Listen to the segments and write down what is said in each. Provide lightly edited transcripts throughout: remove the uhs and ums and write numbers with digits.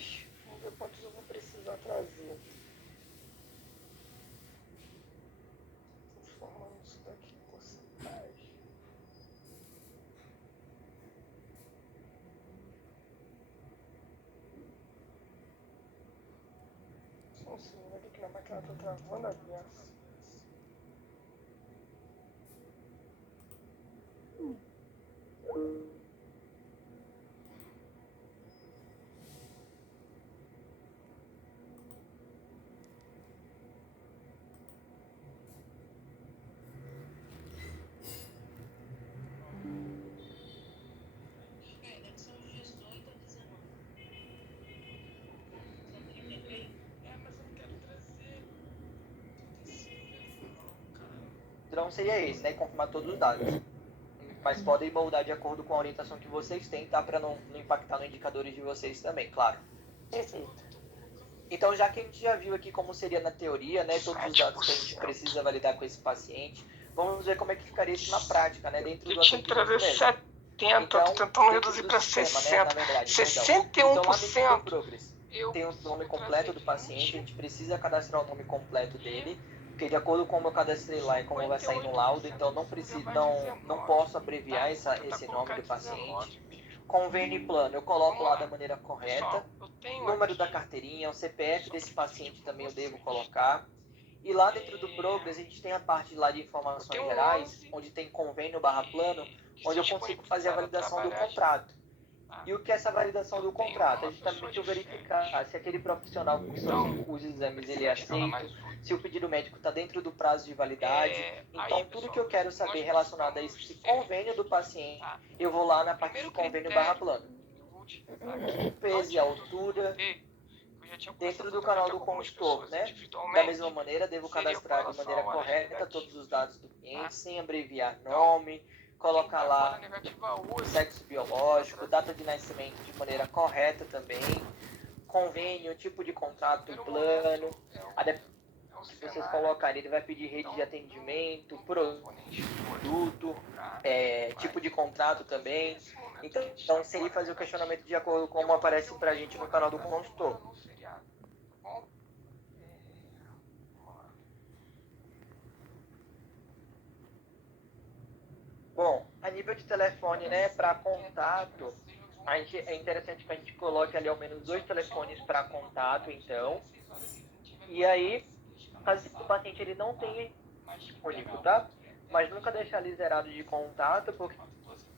10. Vamos ver quantos eu vou precisar trazer. Transformando isso daqui em porcentagem. Só um segundo aqui que minha máquina tá travando a beça. Então seria esse, né? Confirmar todos os dados. Mas podem moldar de acordo com a orientação que vocês têm, tá? Para não impactar nos indicadores de vocês também, claro. Perfeito. Então, já que a gente já viu aqui como seria na teoria, né? Todos os dados que a gente precisa validar com esse paciente, vamos ver como é que ficaria isso na prática, né? Dentro do tinha que trazer atendimento mesmo. 70, então, tô tentando reduzir para sistema, 60. Né? Na verdade, 61%. Então, lá dentro do Progress, tem o nome completo do paciente, a gente precisa cadastrar o nome completo dele, porque de acordo com como eu cadastrei lá e como vai sair no laudo, então não posso abreviar esse nome do paciente. Convênio e plano, eu coloco lá da maneira correta. Número da carteirinha, o CPF desse paciente também eu devo colocar. E lá dentro do Progress a gente tem a parte lá de informações gerais, onde tem convênio barra plano, onde eu consigo fazer a validação do contrato. E o que é essa validação do contrato? É justamente eu verificar se aquele profissional que solicita os exames ele é aceito, se o pedido médico está dentro do prazo de validade. Então, tudo que eu quero saber relacionado a esse convênio do paciente, eu vou lá na parte de convênio barra plano. Peso e altura. Dentro do canal do consultor, né? Da mesma maneira, devo cadastrar de maneira correta todos os dados do cliente, sem abreviar nome, colocar lá sexo biológico, data de nascimento de maneira correta também, convênio, tipo de contrato, plano, se vocês colocarem, ele vai pedir rede de atendimento, produto, tipo de contrato também. Então seria fazer o questionamento de acordo com como aparece pra gente no canal do consultor. Bom, a nível de telefone, né, para contato, é interessante que a gente coloque ali ao menos 2 telefones para contato, então. E aí, caso o paciente ele não tenha único, tá? Mas nunca deixar ali zerado de contato, porque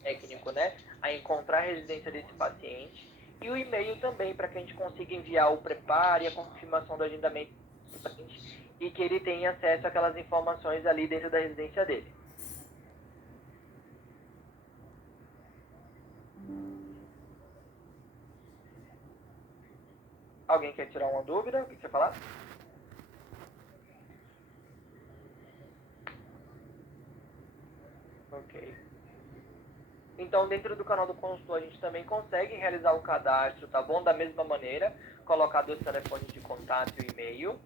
é técnico, né, a encontrar a residência desse paciente. E o e-mail também, para que a gente consiga enviar o preparo e a confirmação do agendamento do paciente e que ele tenha acesso àquelas informações ali dentro da residência dele. Alguém quer tirar uma dúvida? O que você falar? Ok. Então, dentro do canal do consultor, a gente também consegue realizar o cadastro, tá bom? Da mesma maneira, colocar 2 telefones de contato e e-mail.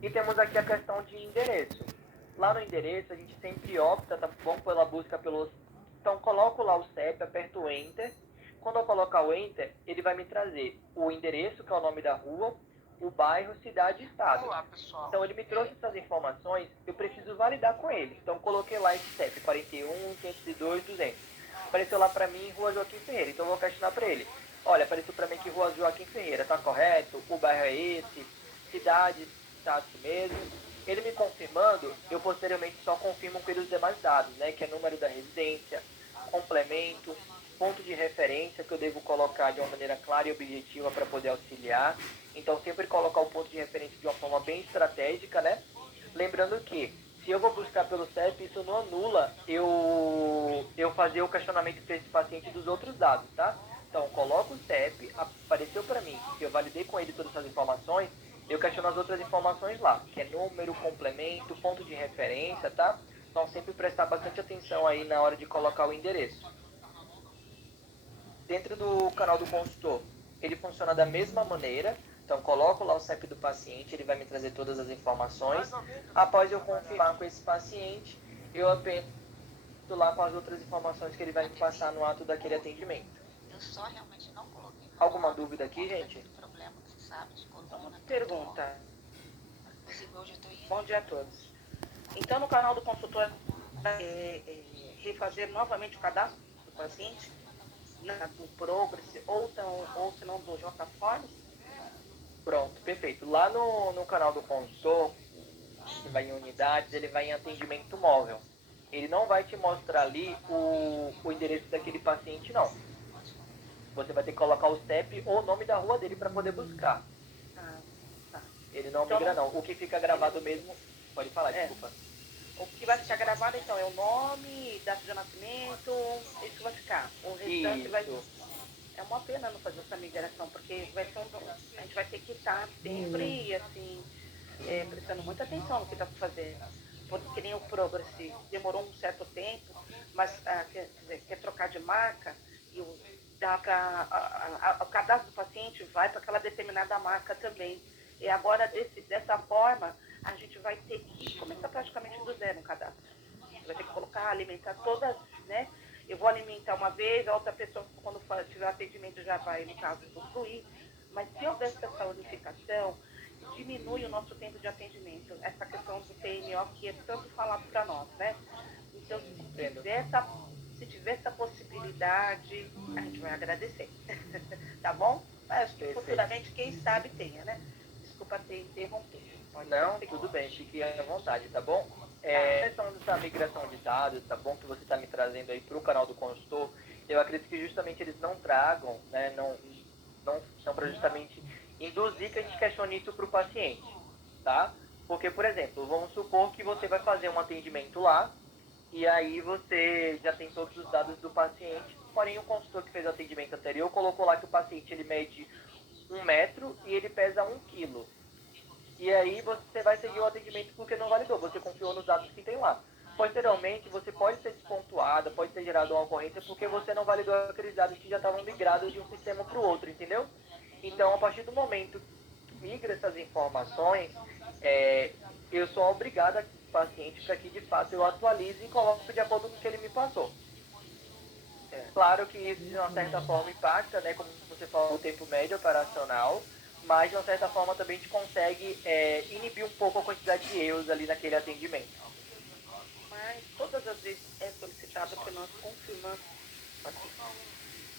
E temos aqui a questão de endereço. Lá no endereço, a gente sempre opta, tá bom? Pela busca pelo... Então, coloco lá o CEP, aperto o Enter. Quando eu colocar o Enter, ele vai me trazer o endereço, que é o nome da rua, o bairro, cidade e estado. Vamos lá, pessoal. Então, ele me trouxe essas informações, eu preciso validar com ele. Então, coloquei lá esse CEP, 41, 502, 200. Apareceu lá para mim, Rua Joaquim Ferreira. Então, eu vou questionar para ele. Olha, apareceu para mim que Rua Joaquim Ferreira, tá correto? O bairro é esse? Cidade, estado mesmo. Ele me confirmando, eu posteriormente só confirmo com ele os demais dados, né? Que é número da residência, complemento, ponto de referência que eu devo colocar de uma maneira clara e objetiva para poder auxiliar. Então, sempre colocar o ponto de referência de uma forma bem estratégica, né? Lembrando que, se eu vou buscar pelo CEP, isso não anula eu fazer o questionamento para esse paciente dos outros dados, tá? Então, coloco o CEP, apareceu para mim, que eu validei com ele todas essas informações, eu questiono as outras informações lá, que é número, complemento, ponto de referência, tá? Então, sempre prestar bastante atenção aí na hora de colocar o endereço. Dentro do canal do consultor, ele funciona da mesma maneira. Então, coloco lá o CEP do paciente, ele vai me trazer todas as informações. Após eu confirmar com esse paciente, eu aperto lá com as outras informações que ele vai me passar no ato daquele atendimento. Eu só realmente não coloquei Alguma dúvida aqui, gente? Uma pergunta. Bom dia a todos. Então, no canal do consultor, refazer novamente o cadastro do paciente, do Progress, ou se não do JForms? Pronto, perfeito. Lá no canal do consultor, que vai em unidades, ele vai em atendimento móvel. Ele não vai te mostrar ali o endereço daquele paciente, não. Você vai ter que colocar o CEP ou o nome da rua dele para poder buscar. Tá. Ele não migra, não. O que fica gravado mesmo... Pode falar, desculpa. O que vai ficar gravado, então, é o nome, data de nascimento, isso vai ficar. O restante vai... É uma pena não fazer essa migração, porque a gente vai ter que estar sempre, assim, prestando muita atenção no que está fazendo. Porque nem o Progress demorou um certo tempo, mas quer trocar de marca, e o cadastro do paciente vai para aquela determinada marca também. E agora, dessa forma, a gente vai ter que começar praticamente do zero no cadastro. A gente vai ter que colocar, alimentar todas, né? Eu vou alimentar uma vez, a outra pessoa, quando tiver atendimento, já vai, no caso, usufruir. Mas se houver essa unificação, diminui o nosso tempo de atendimento. Essa questão do PMO que é tanto falado para nós, né? Então, se tiver essa possibilidade, a gente vai agradecer. Tá bom? Acho que futuramente, quem sabe, tenha, né? Desculpa ter interrompido. Não, tudo bem, fique à vontade, tá bom? A questão dessa migração de dados, tá bom, que você está me trazendo aí para o canal do consultor, eu acredito que justamente eles não tragam, né, não são para justamente induzir que a gente questione isso para o paciente, tá? Porque, por exemplo, vamos supor que você vai fazer um atendimento lá, e aí você já tem todos os dados do paciente, porém o consultor que fez o atendimento anterior colocou lá que o paciente ele mede 1 metro e ele pesa 1 quilo. E aí você vai seguir o atendimento porque não validou, você confiou nos dados que tem lá. Posteriormente, você pode ser despontuado, pode ser gerado uma ocorrência porque você não validou aqueles dados que já estavam migrados de um sistema para o outro, entendeu? Então, a partir do momento que migra essas informações, eu sou obrigado a paciente para que de fato eu atualize e coloque de acordo com o que ele me passou. Claro que isso de uma certa forma impacta, né, como você falou, o tempo médio operacional, mas de uma certa forma também a gente consegue inibir um pouco a quantidade de erros ali naquele atendimento. Mas todas as vezes é solicitado que nós confirmamos.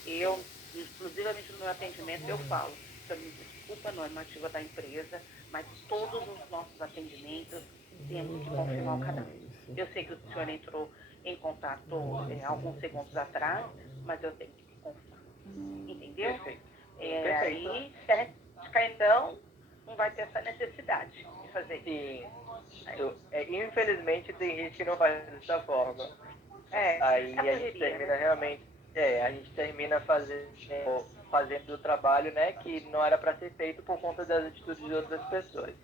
Eu, exclusivamente no meu atendimento, eu falo, me desculpa a normativa da empresa, mas todos os nossos atendimentos temos que confirmar o cadastro. Eu sei que o senhor entrou em contato alguns segundos atrás, mas eu tenho que confirmar. Entendeu? Perfeito. Aí, então, não vai ter essa necessidade de fazer isso. Sim. Infelizmente, tem gente que não faz dessa forma. Aí a gente termina, né? Realmente, a gente termina fazendo o trabalho, né, que não era para ser feito por conta das atitudes de outras pessoas.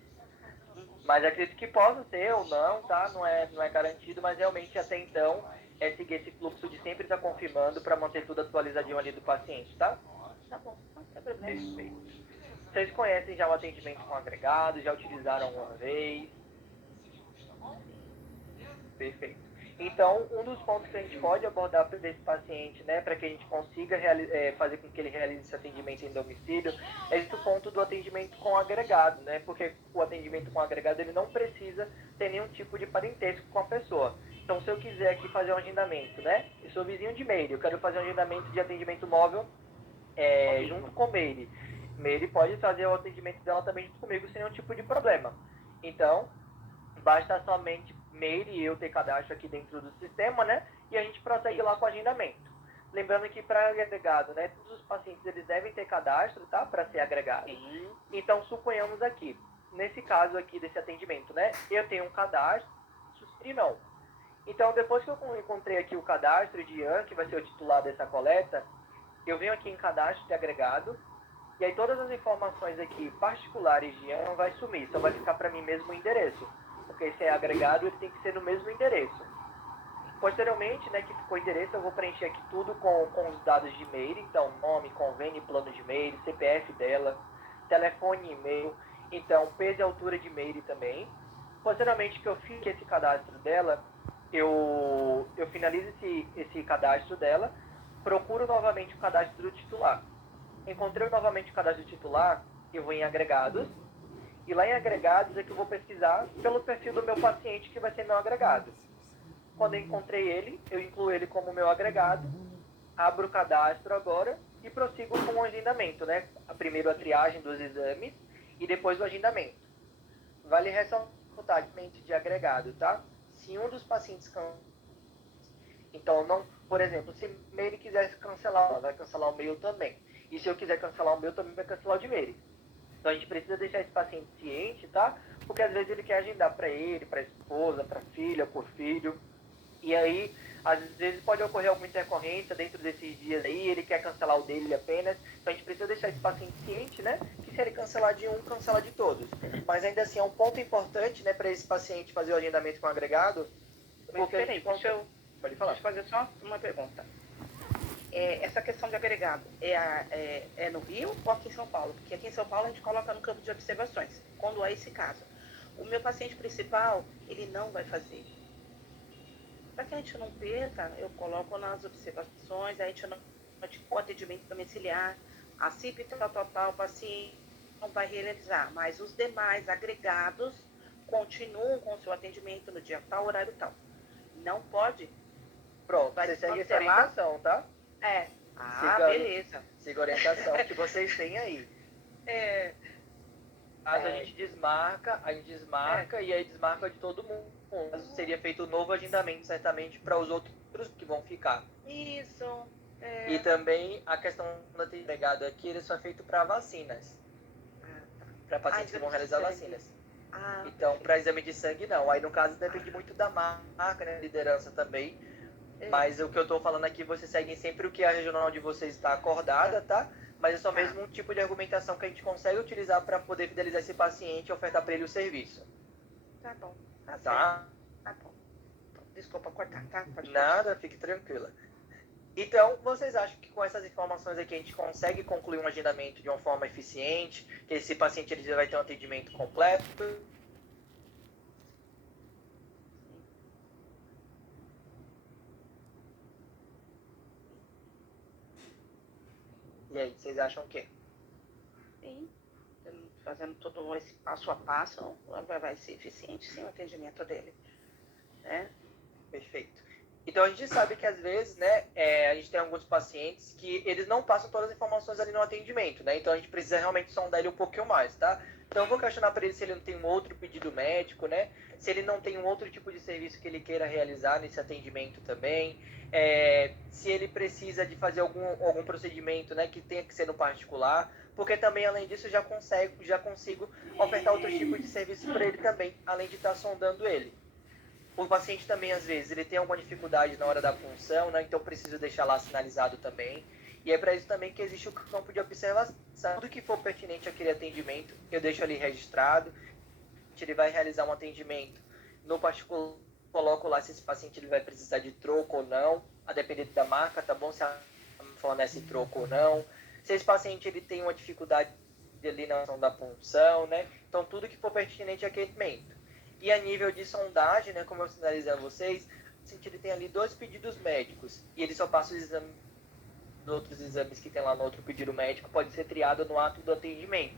Mas acredito que possa ser ou não, tá? Não é garantido, mas realmente até então é seguir esse fluxo de sempre estar confirmando para manter tudo atualizadinho ali do paciente, tá? Tá bom, não tem problema. Perfeito. Vocês conhecem já o atendimento com agregado? Já utilizaram uma vez? Perfeito. Então, um dos pontos que a gente pode abordar para esse paciente, né, para que a gente consiga fazer com que ele realize esse atendimento em domicílio, é esse ponto do atendimento com agregado, né, porque o atendimento com agregado ele não precisa ter nenhum tipo de parentesco com a pessoa. Então, se eu quiser aqui fazer um agendamento, né, eu sou vizinho de Meire, eu quero fazer um agendamento de atendimento móvel junto com Meire. Meire pode fazer o atendimento dela também junto comigo sem nenhum tipo de problema. Então, basta somente Meire e eu ter cadastro aqui dentro do sistema, né? E a gente prossegue lá com o agendamento. Lembrando que para agregado, né? Todos os pacientes eles devem ter cadastro, tá? Para ser agregado. Então, suponhamos aqui, nesse caso aqui desse atendimento, né? Eu tenho um cadastro e não. Então, depois que eu encontrei aqui o cadastro de Ian, que vai ser o titular dessa coleta, eu venho aqui em cadastro de agregado, e aí todas as informações aqui particulares de Ian vai sumir, só vai ficar para mim mesmo o endereço. Porque se é agregado, ele tem que ser no mesmo endereço. Posteriormente, né, que ficou o endereço, eu vou preencher aqui tudo com os dados de e-mail, então nome, convênio, plano de e-mail, CPF dela, telefone e e-mail, então peso e altura de e-mail também. Posteriormente que eu fiz esse cadastro dela, eu finalizo esse cadastro dela, procuro novamente o cadastro do titular. encontrei novamente o cadastro titular, eu vou em agregados, e lá em agregados é que eu vou pesquisar pelo perfil do meu paciente que vai ser meu agregado. Quando eu encontrei ele, eu incluo ele como meu agregado, abro o cadastro agora e prossigo com o agendamento, né? Primeiro a triagem dos exames e depois o agendamento. Vale ressaltar de agregado, tá? Se um dos pacientes então, não, por exemplo, se Meire quisesse cancelar, ela vai cancelar o meu também. E se eu quiser cancelar o meu, também vai cancelar o de Meire. Então, a gente precisa deixar esse paciente ciente, tá? Porque às vezes ele quer agendar para ele, para a esposa, para a filha, por filho. E aí, às vezes pode ocorrer alguma intercorrência dentro desses dias aí, ele quer cancelar o dele apenas. Então, a gente precisa deixar esse paciente ciente, né? Que se ele cancelar de um, cancela de todos. Mas ainda assim, é um ponto importante, né, para esse paciente fazer o agendamento com o agregado. Mas peraí, Pode falar. deixa eu fazer só uma pergunta. Essa questão de agregado é no Rio ou aqui em São Paulo? Porque aqui em São Paulo a gente coloca no campo de observações, quando é esse caso. O meu paciente principal, ele não vai fazer. Para que a gente não perca, eu coloco nas observações, a gente não o atendimento domiciliar, a CIP tal, o paciente não vai realizar, mas os demais agregados continuam com o seu atendimento no dia tal, horário tal. Não pode. Pronto, você segue essa orientação, tá? Beleza. Siga a orientação que vocês têm aí. Caso a gente desmarca e aí desmarca de todo mundo. Seria feito um novo agendamento, certamente, para os outros que vão ficar. Isso. E também a questão do agregado aqui, ele só é feito para vacinas. Para pacientes que vão realizar vacinas. Então, para exame de sangue, não. Aí, no caso, depende muito da marca, né? Liderança também. Mas o que eu estou falando aqui, vocês seguem sempre o que a regional de vocês está acordada, tá? Mas é só mesmo um tipo de argumentação que a gente consegue utilizar para poder fidelizar esse paciente e ofertar para ele o serviço. Tá bom. Tá? Tá bom. Desculpa cortar, tá? Nada, fique tranquila. Então, vocês acham que com essas informações aqui a gente consegue concluir um agendamento de uma forma eficiente? Que esse paciente ele já vai ter um atendimento completo? E aí, vocês acham o quê? Sim. Fazendo todo esse passo a passo, vai ser eficiente, sim, o atendimento dele. Né? Perfeito. Então, a gente sabe que, às vezes, né, a gente tem alguns pacientes que eles não passam todas as informações ali no atendimento, né? Então, a gente precisa realmente sondar ele um pouquinho mais, tá? Então, eu vou questionar para ele se ele não tem um outro pedido médico, né? Se ele não tem um outro tipo de serviço que ele queira realizar nesse atendimento também. Se ele precisa de fazer algum procedimento, né, que tenha que ser no particular. Porque também, além disso, eu já consigo ofertar outros tipos de serviço para ele também, além de estar sondando ele. O paciente também, às vezes, ele tem alguma dificuldade na hora da punção, né? Então, preciso deixar lá sinalizado também. E é para isso também que existe o campo de observação. Tudo que for pertinente àquele atendimento, eu deixo ali registrado. Ele vai realizar um atendimento no particular, coloco lá se esse paciente ele vai precisar de troco ou não, a depender da marca, tá bom? Se a fornece troco ou não. Se esse paciente ele tem uma dificuldade ali na ação da punção, né? Então, tudo que for pertinente àquele atendimento. E a nível de sondagem, né, como eu sinalizei a vocês, ele tem ali 2 pedidos médicos e ele só passa os exames, outros exames que tem lá no outro pedido médico, pode ser triado no ato do atendimento.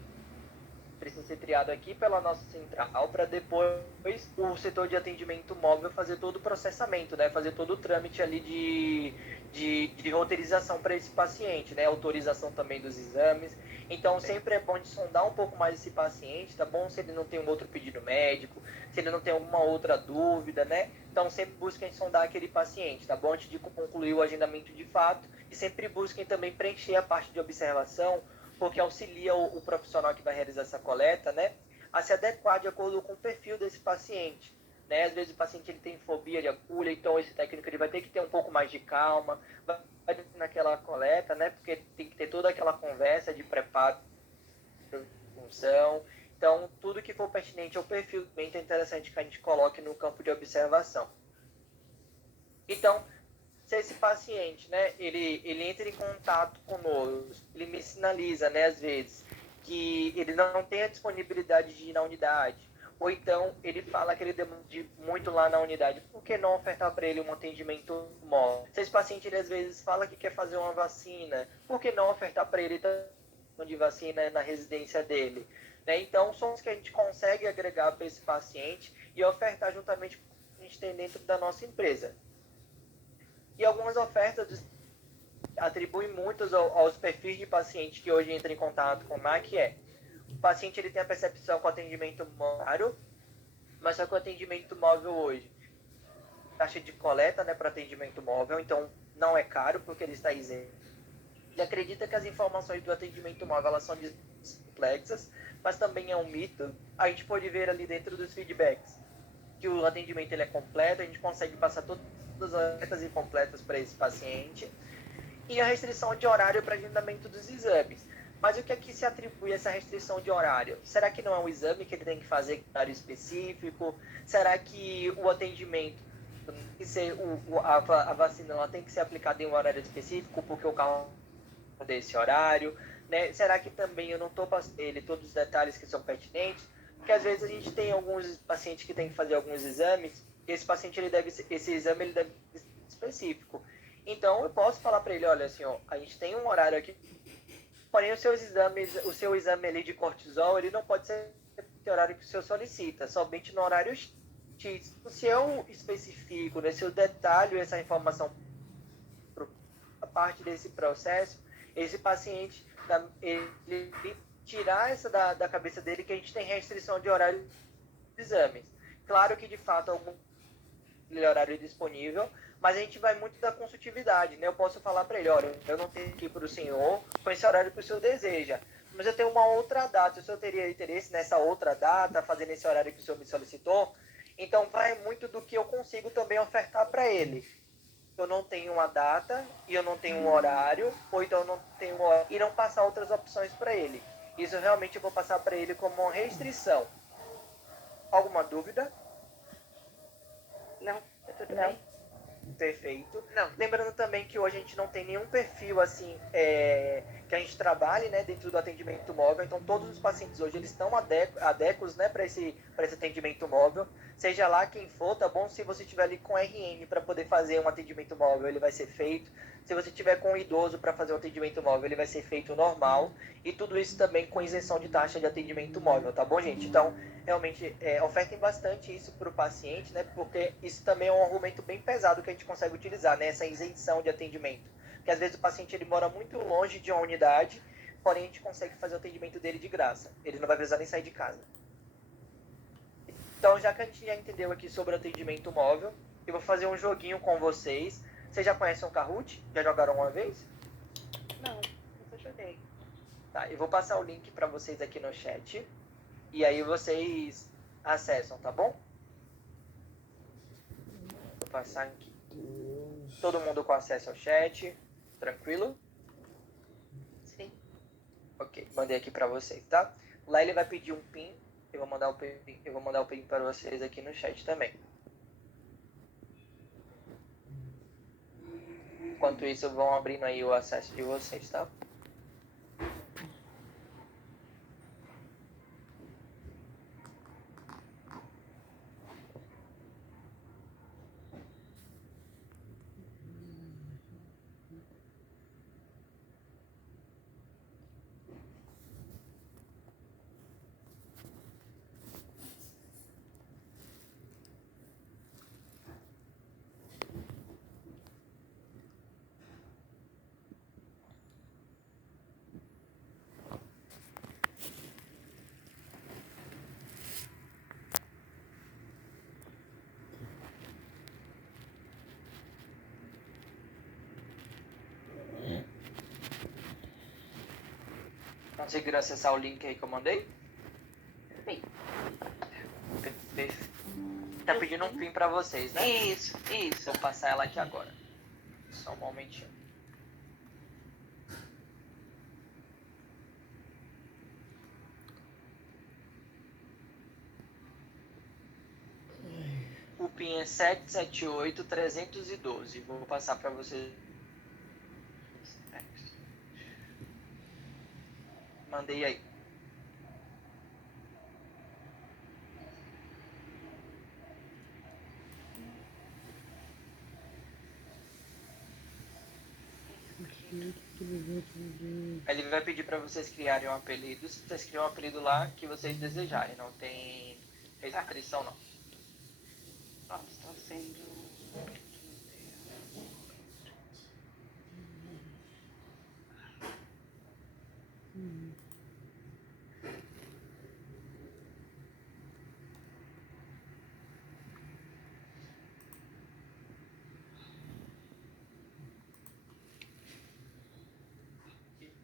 Precisa ser triado aqui pela nossa central para depois o setor de atendimento móvel fazer todo o processamento, né, fazer todo o trâmite ali de roteirização para esse paciente, né, autorização também dos exames. Então, sempre é bom de sondar um pouco mais esse paciente, tá bom? Se ele não tem um outro pedido médico, se ele não tem alguma outra dúvida, né? Então, sempre busquem sondar aquele paciente, tá bom? Antes de concluir o agendamento de fato. E sempre busquem também preencher a parte de observação, porque auxilia o profissional que vai realizar essa coleta, né? A se adequar de acordo com o perfil desse paciente. Né? Às vezes o paciente ele tem fobia de agulha, então esse técnico ele vai ter que ter um pouco mais de calma, vai naquela coleta, né? Porque tem que ter toda aquela conversa de preparo, função. Então, tudo que for pertinente ao perfil é interessante que a gente coloque no campo de observação. Então, se esse paciente, né, ele entra em contato conosco, ele me sinaliza, né, às vezes, que ele não tem a disponibilidade de ir na unidade, ou então ele fala que ele demora muito lá na unidade, por que não ofertar para ele um atendimento móvel? Se esse paciente, ele às vezes fala que quer fazer uma vacina, por que não ofertar para ele de vacina na residência dele. Né? Então, são os que a gente consegue agregar para esse paciente e ofertar juntamente com o que a gente tem dentro da nossa empresa. E algumas ofertas atribuem muitas aos perfis de paciente que hoje entram em contato com o MAC, o paciente ele tem a percepção com atendimento móvel, mas só que o atendimento móvel hoje, taxa de coleta, né, para atendimento móvel, então não é caro porque ele está isento. Ele acredita que as informações do atendimento móvel elas são complexas, mas também é um mito. A gente pode ver ali dentro dos feedbacks que o atendimento ele é completo, a gente consegue passar todas as alertas incompletas para esse paciente. E a restrição de horário para agendamento dos exames. Mas o que é que se atribui a essa restrição de horário? Será que não é um exame que ele tem que fazer em horário específico? Será que o atendimento, que ser a vacina ela tem que ser aplicada em um horário específico porque o carro desse horário? Né? Será que também eu não estou passando ele todos os detalhes que são pertinentes? Porque às vezes a gente tem alguns pacientes que têm que fazer alguns exames, e esse exame ele deve ser específico. Então, eu posso falar para ele, olha, assim, ó, a gente tem um horário aqui, porém o seu exame ali de cortisol, ele não pode ser no horário que o senhor solicita, somente no horário X. Se eu especifico, né, se eu detalho essa informação a parte desse processo, esse paciente, ele tirar essa da cabeça dele que a gente tem restrição de horário de exames. Claro que, de fato, algum horário disponível, mas a gente vai muito da consultividade, né? Eu posso falar para ele, olha, eu não tenho aqui para o senhor com esse horário que o senhor deseja, mas eu tenho uma outra data, o senhor teria interesse nessa outra data, fazendo esse horário que o senhor me solicitou? Então, vai muito do que eu consigo também ofertar para ele. Eu não tenho uma data e eu não tenho um horário, ou então eu não tenho um horário, e não passar outras opções para ele. Isso realmente eu vou passar para ele como uma restrição. Alguma dúvida? Não, é tudo Não. bem. Perfeito. Não. Lembrando também que hoje a gente não tem nenhum perfil assim que a gente trabalhe, né, dentro do atendimento móvel. Então todos os pacientes hoje eles estão adequados, né, para esse atendimento móvel. Seja lá quem for, tá bom? Se você tiver ali com RN para poder fazer um atendimento móvel, ele vai ser feito. Se você tiver com um idoso para fazer um atendimento móvel, ele vai ser feito normal. E tudo isso também com isenção de taxa de atendimento móvel, tá bom, gente? Então, realmente, ofertem bastante isso para o paciente, né? Porque isso também é um argumento bem pesado que a gente consegue utilizar, né? Essa isenção de atendimento. Porque às vezes o paciente ele mora muito longe de uma unidade, porém a gente consegue fazer o atendimento dele de graça. Ele não vai precisar nem sair de casa. Então, já que a gente já entendeu aqui sobre o atendimento móvel, eu vou fazer um joguinho com vocês. Vocês já conhecem o Kahoot? Já jogaram uma vez? Não, nunca joguei. Tá, eu vou passar o link para vocês aqui no chat. E aí vocês acessam, tá bom? Vou passar aqui. Todo mundo com acesso ao chat. Tranquilo? Sim. Ok, mandei aqui para vocês, tá? Lá ele vai pedir um PIN. Eu vou mandar o PIN para vocês aqui no chat também. Enquanto isso, vão abrindo aí o acesso de vocês, tá? Conseguiram acessar o link aí que eu mandei? Sim. Tá pedindo um PIN para vocês, né? Isso. Vou passar ela aqui agora. Só um momentinho. O PIN é 778-312. Vou passar para vocês. Mandei aí. Ele vai pedir para vocês criarem um apelido. Vocês criam um apelido lá que vocês desejarem. Não tem restrição, não. Nossa, está sendo...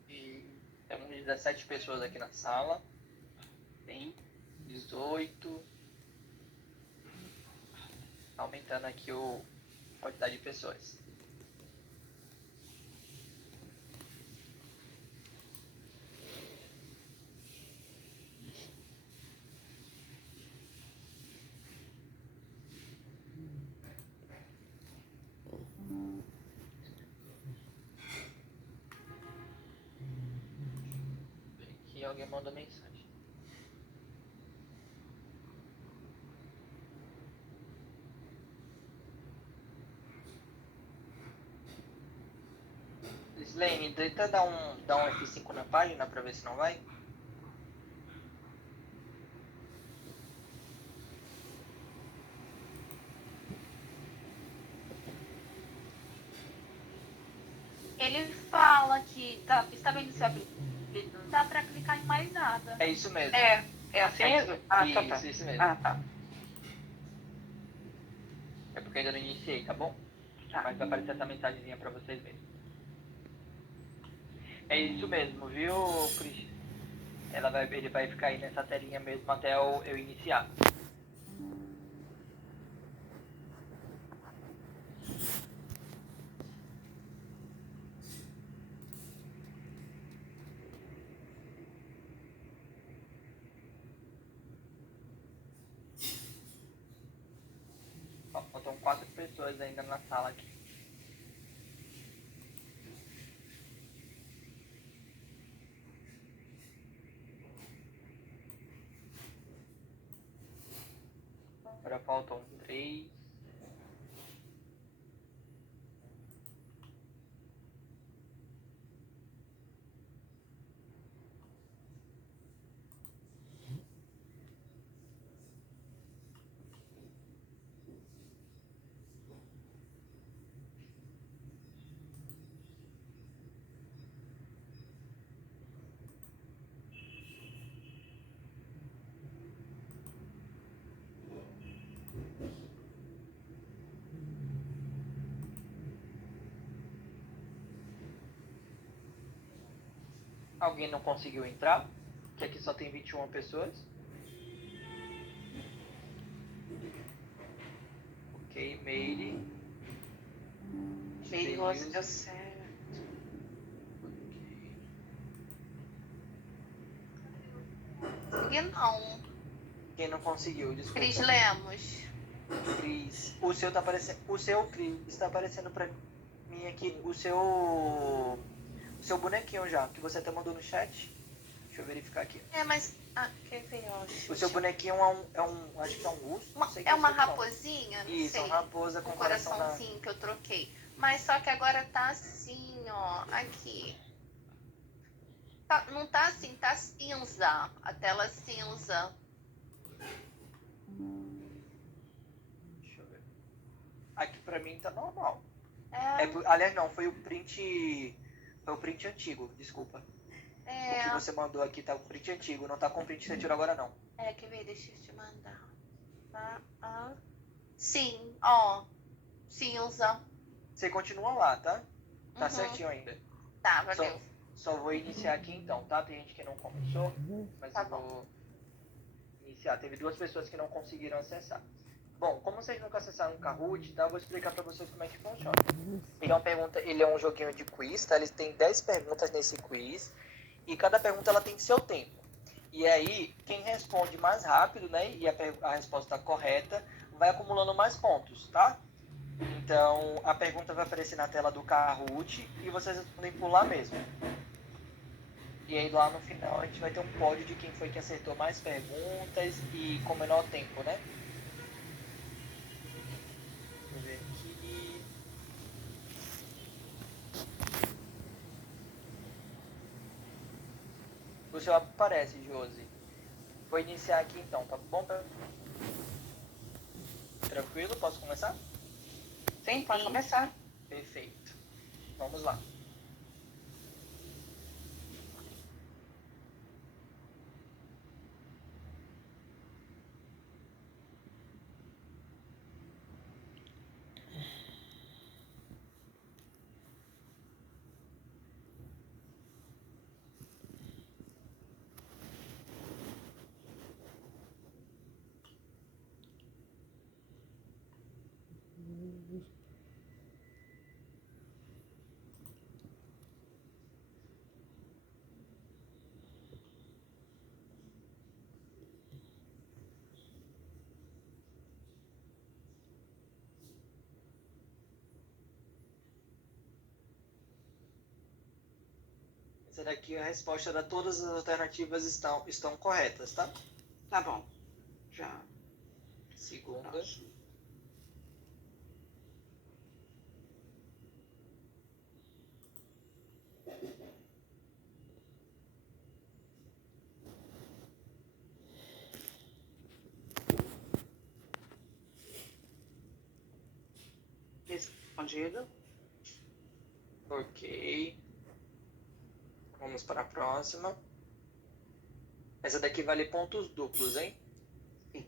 E temos 17 pessoas aqui na sala. Tem 18. Aumentando aqui a quantidade de pessoas. Aqui alguém mandou mensagem. Slane, tenta dar um F5 na página pra ver se não vai. Ele fala que está vendo seu apelido, não dá pra clicar em mais nada. É isso mesmo. É assim mesmo? Ah, isso, tá. isso mesmo. Ah, tá. É porque ainda não iniciei, tá bom? Tá. Mas vai aparecer essa mensagenzinha pra vocês mesmo. É isso mesmo, viu, Cris? Ele vai ficar aí nessa telinha mesmo até eu iniciar. Ó, faltam 4 pessoas ainda na sala aqui. Agora faltam 3. Alguém não conseguiu entrar? Que aqui só tem 21 pessoas. Ok, Meire. Meire Rosa deu certo. Consegui não. Quem não conseguiu? Desculpa. Cris Lemos. Cris. O seu tá aparecendo. O seu, Cris, está aparecendo pra mim aqui. O seu bonequinho já, que você até mandou no chat. Deixa eu verificar aqui. É, mas... Ah, quer ver, ó. O seu bonequinho é um acho que é um urso. Não sei É uma que é. raposinha? Não Isso, sei. uma raposa com Um coração na... coraçãozinho que eu troquei. Mas só que agora tá assim, ó. Aqui. Não tá assim, tá cinza. A tela cinza. Deixa eu ver. Aqui pra mim tá normal. É, Aliás, não, foi o print antigo, desculpa. O que você mandou aqui tá com o print antigo, não tá com o print que você tirou agora não. quer ver? Deixa eu te mandar. Sim, ó. Cinza. Você continua lá, tá? Tá Uhum. certinho ainda. Tá, valeu. Só vou iniciar aqui então, tá? Tem gente que não começou, mas Tá eu vou iniciar. Teve 2 pessoas que não conseguiram acessar. Bom, como vocês nunca acessaram o Kahoot, tá? Eu vou explicar pra vocês como é que funciona. Ele é um joguinho de quiz, tá? Ele tem 10 perguntas nesse quiz e cada pergunta ela tem seu tempo. E aí, quem responde mais rápido, né, e a resposta correta, vai acumulando mais pontos, tá? Então, a pergunta vai aparecer na tela do Kahoot e vocês podem pular mesmo. E aí lá no final a gente vai ter um pódio de quem foi que acertou mais perguntas e com menor tempo, né? Deixa eu ver aqui. seu aparece, Josi. Vou iniciar aqui então, tá bom? Tranquilo? Posso começar? Sim, pode começar. Perfeito. Vamos lá. Essa daqui é a resposta de todas as alternativas estão corretas, tá? Tá bom. Já. Segunda. Próximo. Respondido. Ok. Vamos para a próxima. Essa daqui vale pontos duplos, hein? Sim.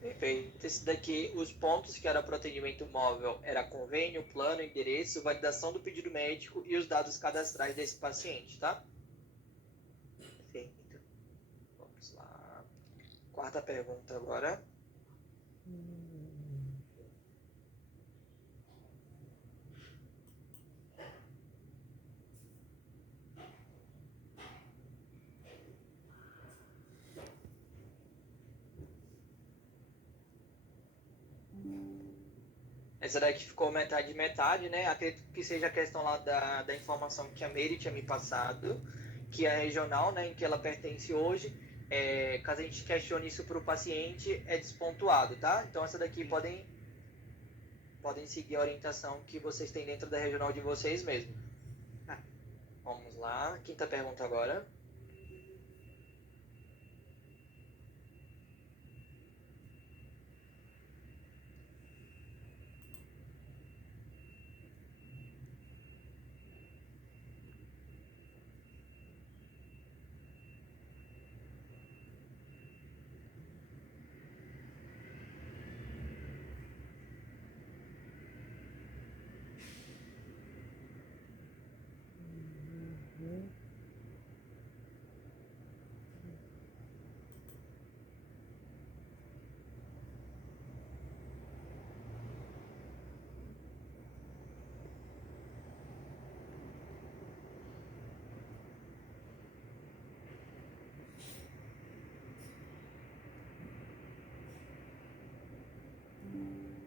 Perfeito. Esse daqui, os pontos que era para o atendimento móvel era convênio, plano, endereço, validação do pedido médico e os dados cadastrais desse paciente, tá? Perfeito. Vamos lá. Quarta pergunta agora. Essa daqui ficou metade metade, né? Acredito que seja a questão lá da informação que a Meire tinha me passado, que é a regional, né, em que ela pertence hoje. Caso a gente questione isso para o paciente, é despontuado, tá? Então essa daqui podem seguir a orientação que vocês têm dentro da regional de vocês mesmo. Tá. Vamos lá. Quinta pergunta agora.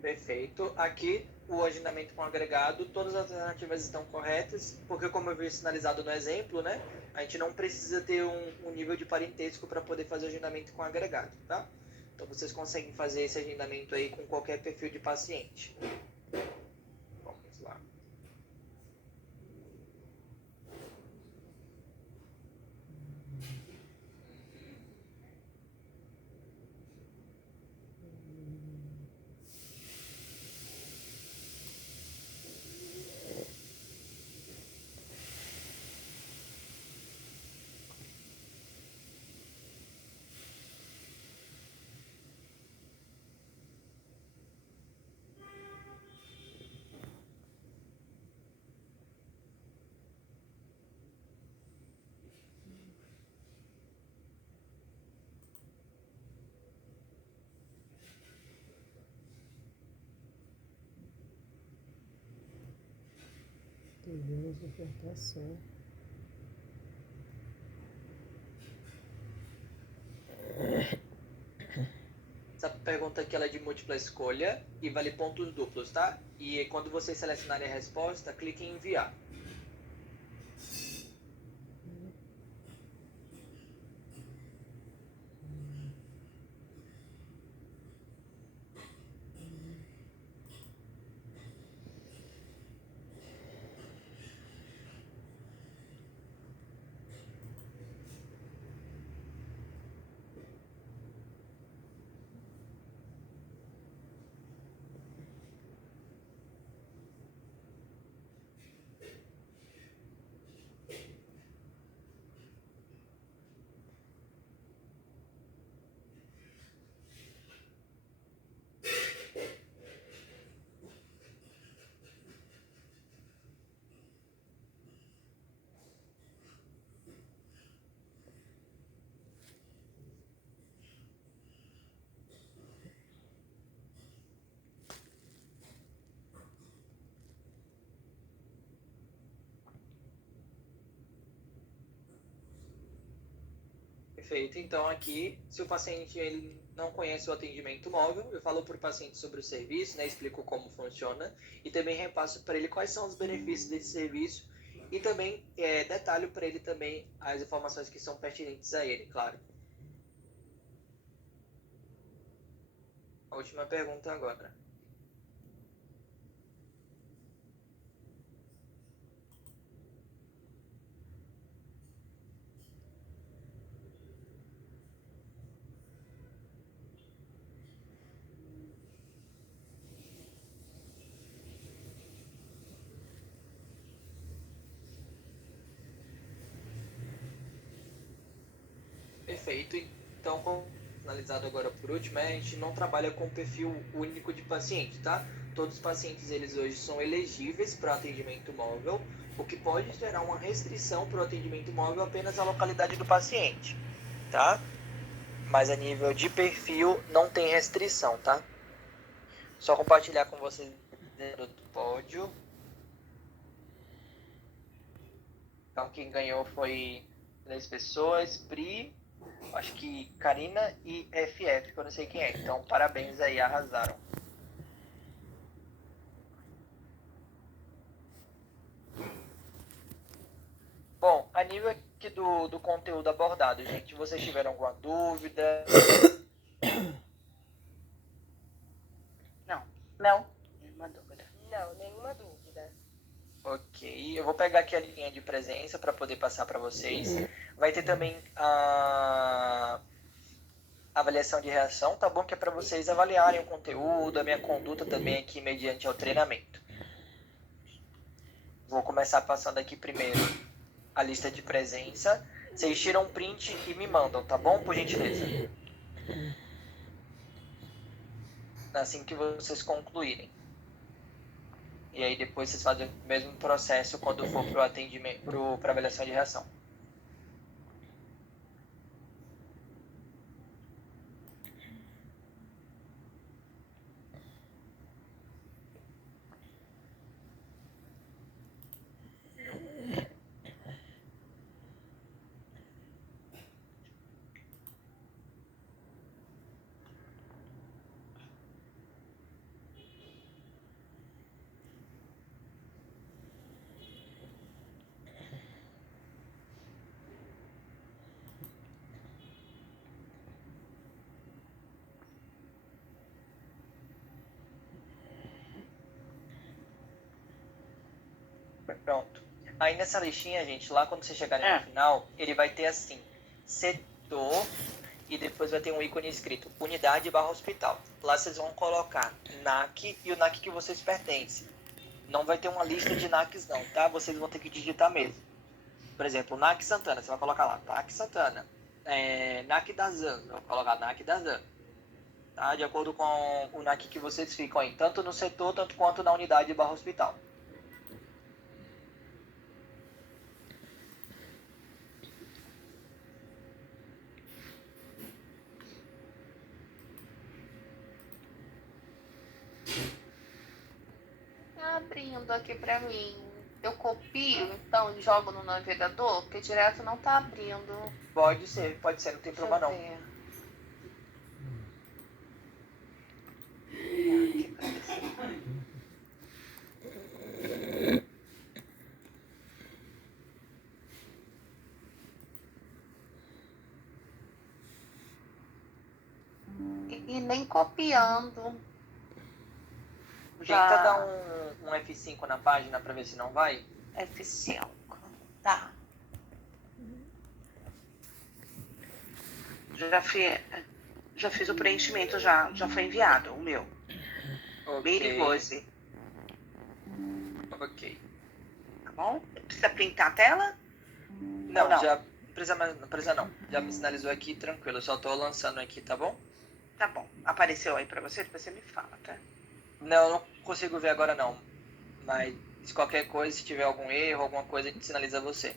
Perfeito. Aqui, o agendamento com agregado, todas as alternativas estão corretas, porque como eu vi sinalizado no exemplo, né, a gente não precisa ter um nível de parentesco para poder fazer o agendamento com agregado, tá? Então vocês conseguem fazer esse agendamento aí com qualquer perfil de paciente. Vamos lá. Tivemos ofertação. Essa pergunta aqui ela é de múltipla escolha e vale pontos duplos, tá? E quando vocês selecionarem a resposta, clique em enviar. Perfeito. Então aqui, se o paciente ele não conhece o atendimento móvel, eu falo para o paciente sobre o serviço, né, explico como funciona e também repasso para ele quais são os benefícios desse serviço e também detalho para ele também as informações que são pertinentes a ele, claro. A última pergunta agora. Perfeito. Então, finalizado agora por último, a gente não trabalha com perfil único de paciente, tá? Todos os pacientes, eles hoje são elegíveis para atendimento móvel, o que pode gerar uma restrição para o atendimento móvel apenas a localidade do paciente, tá? Mas a nível de perfil não tem restrição, tá? Só compartilhar com vocês dentro do pódio. Então, quem ganhou foi 3 pessoas, Pri, acho que Karina e FF, que eu não sei quem é. Então, parabéns aí, arrasaram. Bom, a nível aqui do conteúdo abordado, gente, vocês tiveram alguma dúvida? Não, nenhuma dúvida. Não, nenhuma dúvida. Ok, eu vou pegar aqui a linha de presença para poder passar para vocês. Vai ter também a avaliação de reação, tá bom? Que é para vocês avaliarem o conteúdo, a minha conduta também aqui mediante ao treinamento. Vou começar passando aqui primeiro a lista de presença. Vocês tiram um print e me mandam, tá bom? Por gentileza. Assim que vocês concluírem. E aí depois vocês fazem o mesmo processo quando for para o atendimento, para avaliação de reação. Pronto. Aí nessa listinha, gente, lá quando vocês chegarem no final, ele vai ter assim, setor, e depois vai ter um ícone escrito unidade barra hospital. Lá vocês vão colocar NAC e o NAC que vocês pertencem. Não vai ter uma lista de NACs não, tá? Vocês vão ter que digitar mesmo. Por exemplo, NAC Santana, você vai colocar lá, NAC Santana. NAC da ZAN, vai colocar NAC da ZAN. Tá? De acordo com o NAC que vocês ficam aí, tanto no setor, tanto quanto na unidade barra hospital. Tá abrindo aqui pra mim. Eu copio, então, e jogo no navegador, porque direto não tá abrindo. Pode ser, não tem Deixa eu problema não. ver. Aqui pra ver se- E nem copiando. Tenta dar um F5 na página pra ver se não vai. F5. Tá. Já fiz o preenchimento, já foi enviado, o meu. Mary Rose, Ok. tá bom? Precisa printar a tela? Não, Não. já não precisa não. Já me sinalizou aqui, tranquilo. Eu só tô lançando aqui, tá bom? Tá bom. Apareceu aí pra você? Depois você me fala, tá? Não, eu não consigo ver agora não. Mas se qualquer coisa, se tiver algum erro, alguma coisa, a gente sinaliza você.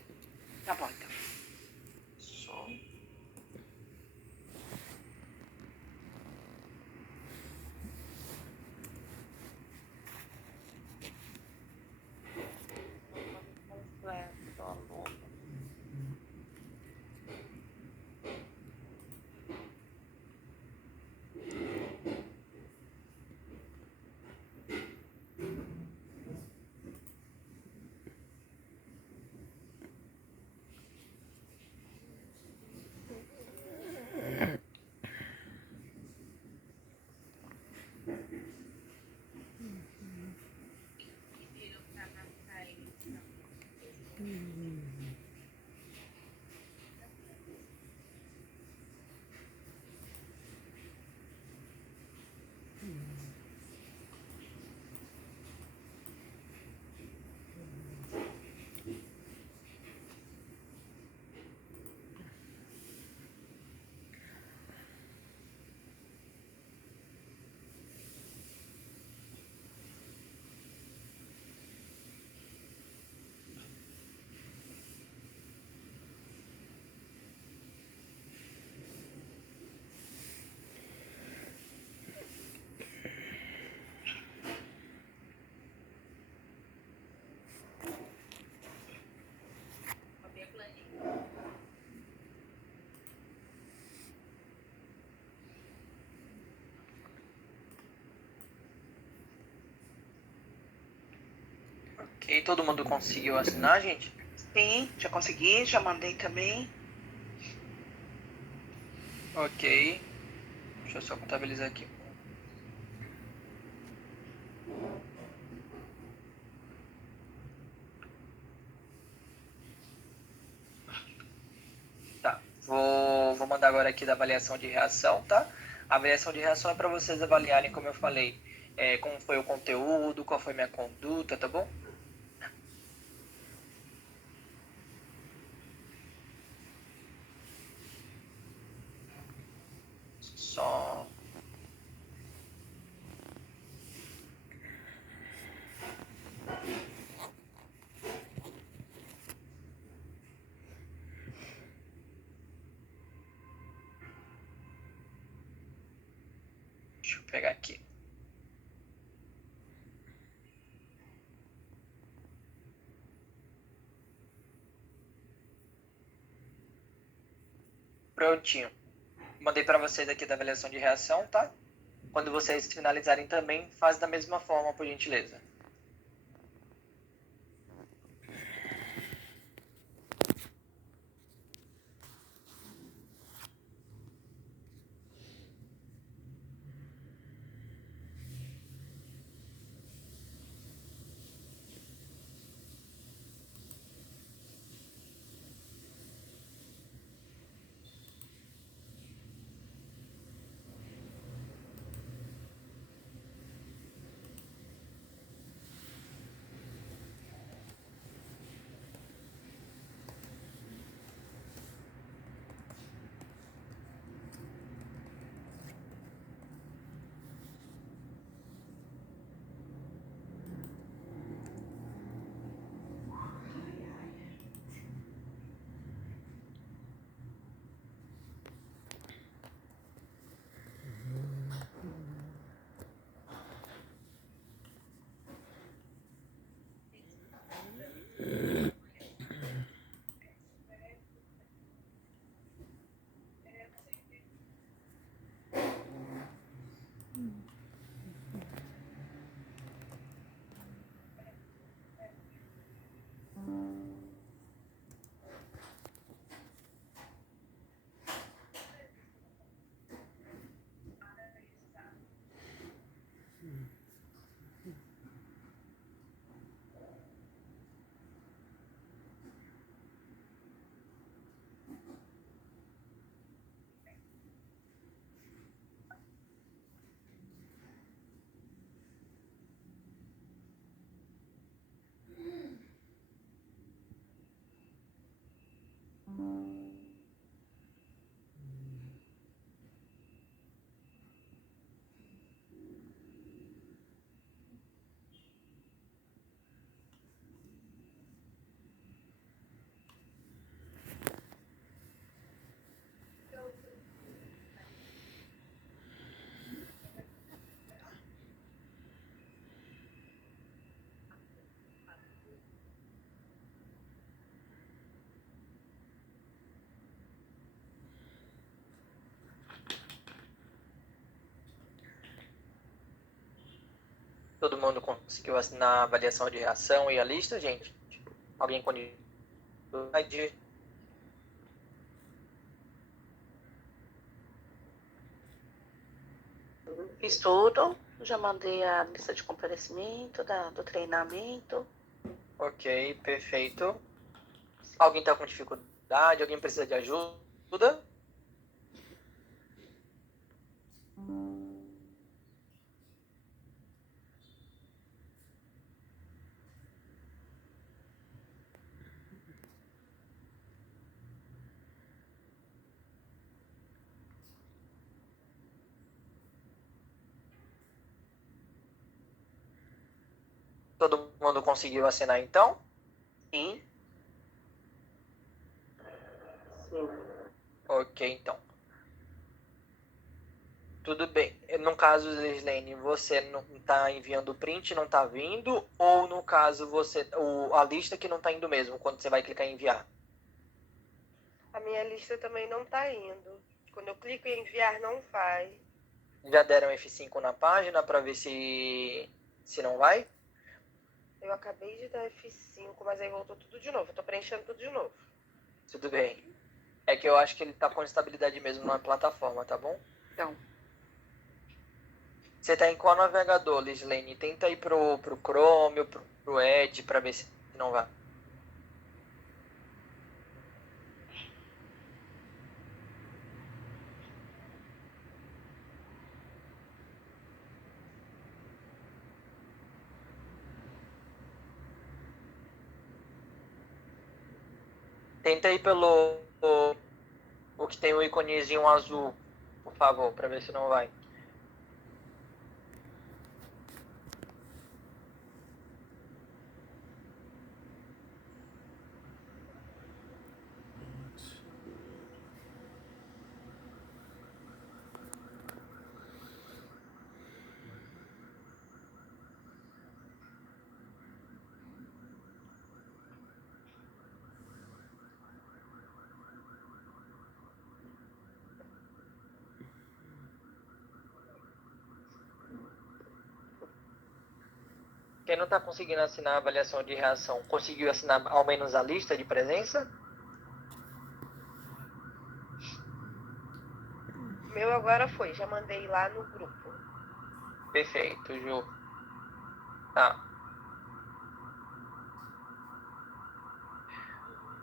Tá bom, então. Só. Completo, aluno. Ok, todo mundo conseguiu assinar, gente? Sim, já consegui, já mandei também. Ok. Deixa eu só contabilizar aqui. Tá. Vou mandar agora aqui da avaliação de reação, tá? A avaliação de reação é para vocês avaliarem, como eu falei, como foi o conteúdo, qual foi minha conduta, tá bom? Só. Deixa eu pegar aqui. Prontinho. Mandei para vocês aqui da avaliação de reação, tá? Quando vocês finalizarem também, faz da mesma forma, por gentileza. conseguiu assinar a avaliação de reação e a lista, gente? Alguém com dificuldade? Fiz tudo, já mandei a lista de comparecimento do treinamento. Ok, perfeito. Alguém está com dificuldade? Alguém precisa de ajuda? Todo mundo conseguiu assinar então? Sim. Ok, então. Tudo bem. No caso, Gislene, você não está enviando o print, não está vindo? Ou no caso, a lista que não está indo mesmo, quando você vai clicar em enviar? A minha lista também não tá indo. Quando eu clico em enviar, não vai. Já deram F5 na página para ver se não vai? Eu acabei de dar F5, mas aí voltou tudo de novo. Eu tô preenchendo tudo de novo. Tudo bem. É que eu acho que ele tá com instabilidade mesmo na plataforma, tá bom? Então, Você tá em qual navegador, Lislene? Tenta ir pro Chrome ou pro Edge para ver se não vai. Tenta ir pelo o que tem o iconezinho azul, por favor, para ver se não vai. Quem não está conseguindo assinar a avaliação de reação, conseguiu assinar ao menos a lista de presença? O meu agora foi, já mandei lá no grupo. Perfeito, Ju. Tá.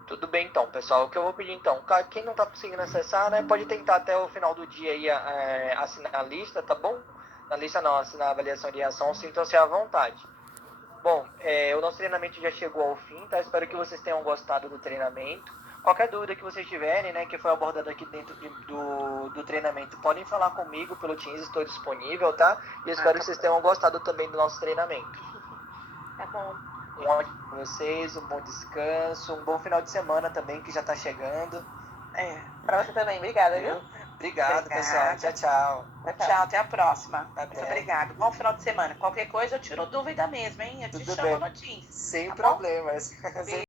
Tudo bem então, pessoal. O que eu vou pedir então, quem não está conseguindo acessar, né, pode tentar até o final do dia aí assinar a lista, tá bom? Na lista não, assinar a avaliação de reação, sintam-se à vontade. Bom, o nosso treinamento já chegou ao fim, tá? Espero que vocês tenham gostado do treinamento. Qualquer dúvida que vocês tiverem, né, que foi abordada aqui dentro do treinamento, podem falar comigo pelo Teams, estou disponível, tá? E espero que vocês tenham gostado também do nosso treinamento. tá bom. Um ótimo para vocês, um bom descanso, um bom final de semana também, que já tá chegando. Pra você também. Obrigada, viu? Obrigado, pessoal. Tchau, tchau. Tchau, até a próxima. Até. Muito obrigada. Bom final de semana. Qualquer coisa eu tiro dúvida mesmo, hein? Eu te Tudo chamo bem. no Teams. Sem Tá bom? problemas.